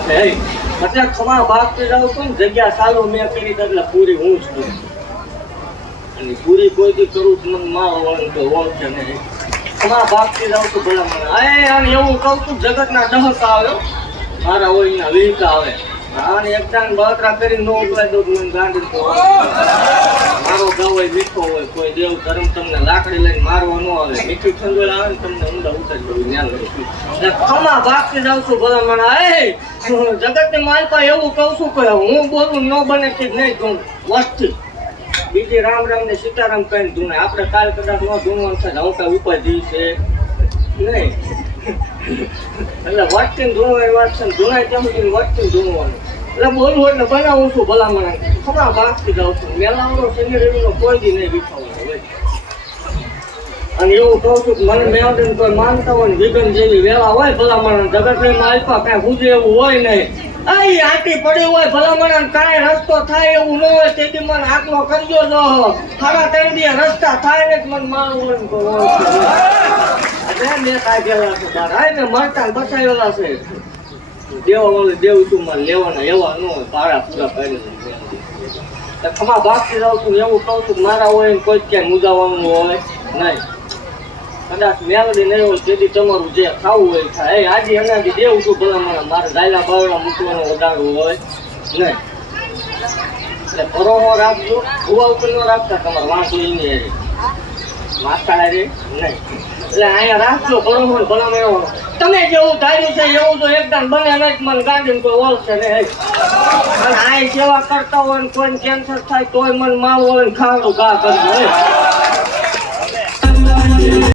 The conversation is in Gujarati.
એટલે ખમા ભાગતી જાઉં છું ને જગ્યા સારું મેં કરી એટલે પૂરી હું જ કરું અને પૂરી કોઈથી કરું તો મને મારો વળન તો ઓળખે નહીં ખમા ભાગતી જાઉં છું ભલા મને અને એવું કહું છું જગતના દહક આવે મારા હોય એના વીરકા આવે અને એકદમ બળતરા કરીને નો ઉપાય દઉં મને ગાંડી મારો ગાવ હોય મીઠો હોય કોઈ દેવ ધર્મ તમને લાકડી લઈને મારવા ન આવે મીઠી ઠંડોળ આવે ને તમને ઊંડા ઉતારી દઉં ન્યા લઉં એટલે ખમા ભાગતી જાઉં છું ભલા મને જગતની માલપા એવું કહું છું કે હું બોલું ન બને કે નહીં કહું વસ્તી બીજી રામ રામ ને સીતારામ કહીને ધૂણે આપણે કાલ કદાચ ન ધૂણવાનું થાય હું કઈ ઉપાધિ છે નહીં એટલે વટકીને ધૂણવાની વાત છે ધૂણાય ત્યાં સુધી વટકીને ધૂણવાનું એટલે બોલવું એટલે બનાવું છું ભલા મને ખમા ભાગતી જાઉં છું મેલાવનો શનિ કોઈ દી નહીં વિખાવાનો હોય અને એવું કહું છું કે મને મેળવીને કોઈ માનતા હોય ને વિઘન જેવી વેલા હોય ભલા મને જગતની માલપા કાંઈ પૂજે એવું હોય નહીં આઈ આટી પડી હોય ભલા મને કાંઈ રસ્તો થાય એવું ન હોય તેથી મને આટલો કરજો ન ખાડા તેડી રસ્તા થાય ને મને મારવું હોય મેં કાંઈ ગયેલા છે બાર આય ને મરતા બચાવેલા છે દેવ તું મને લેવાના એવા ન હોય ભાડા પૂરા કરીને ખમા ભાગતી જાઉં છું એવું કહું છું મારા હોય ને કોઈ ક્યાંય મુદાવાનું હોય નહીં કદાચ મેલડી નહીં હોય તેથી તમારું જે ખાવું હોય થાય આજે એનાથી દેવું છું ભલા મને મારે દાયલા બાવડા મૂકવાનો વધારવું હોય નહીં એટલે પરોહો રાખજો ભૂવા ઉપર ન રાખતા તમારે વાંક લઈને માથા રે નહીં એટલે અહીંયા રાખજો પરોહો ભલા એવો તમે જેવું ધાર્યું છે એવું તો એકદમ બને નહીં મને ગાંધીને કોઈ ઓળખે નહીં અને આ સેવા કરતા હોય ને કોઈને કેન્સર થાય તોય મને માવું હોય ને ખાવાનું ઘા કરવું હોય